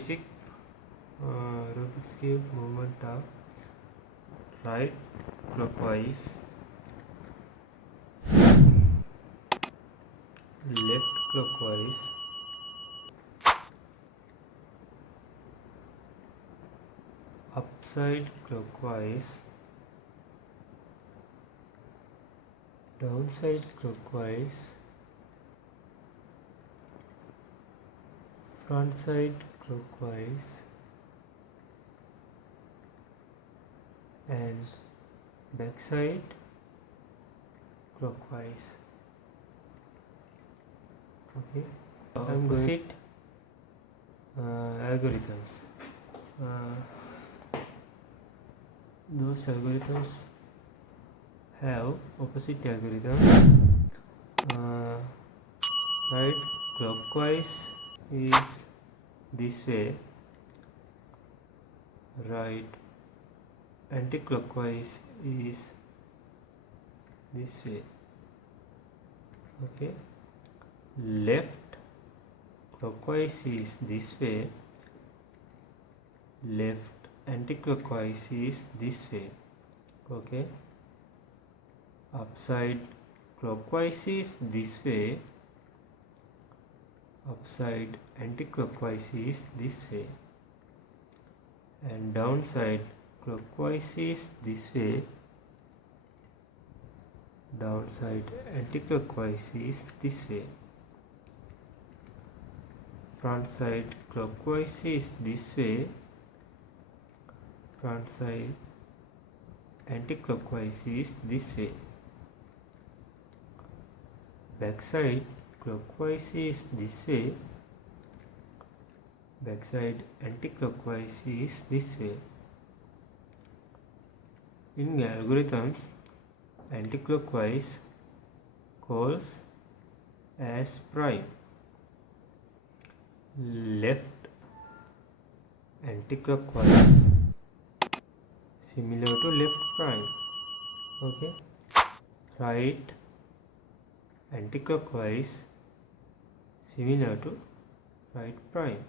basic Rubik's cube movement of right clockwise, left clockwise, upside clockwise, downside clockwise, front side clockwise, and back side clockwise. Okay, I'm going algorithms. Those algorithms have opposite algorithm. Right clockwise is this way, right anti-clockwise is this way. Okay, left clockwise is this way, left anti-clockwise is this way. Okay, upside clockwise is this way, upside anti-clockwise is this way, and downside clockwise is this way, downside anti-clockwise is this way, front side clockwise is this way, front side anti-clockwise is this way, back side clockwise is this way, back side anti-clockwise is this way. In algorithms, anti-clockwise calls as prime, left anti-clockwise similar to left prime. Okay, right anti-clockwise similar to right prime.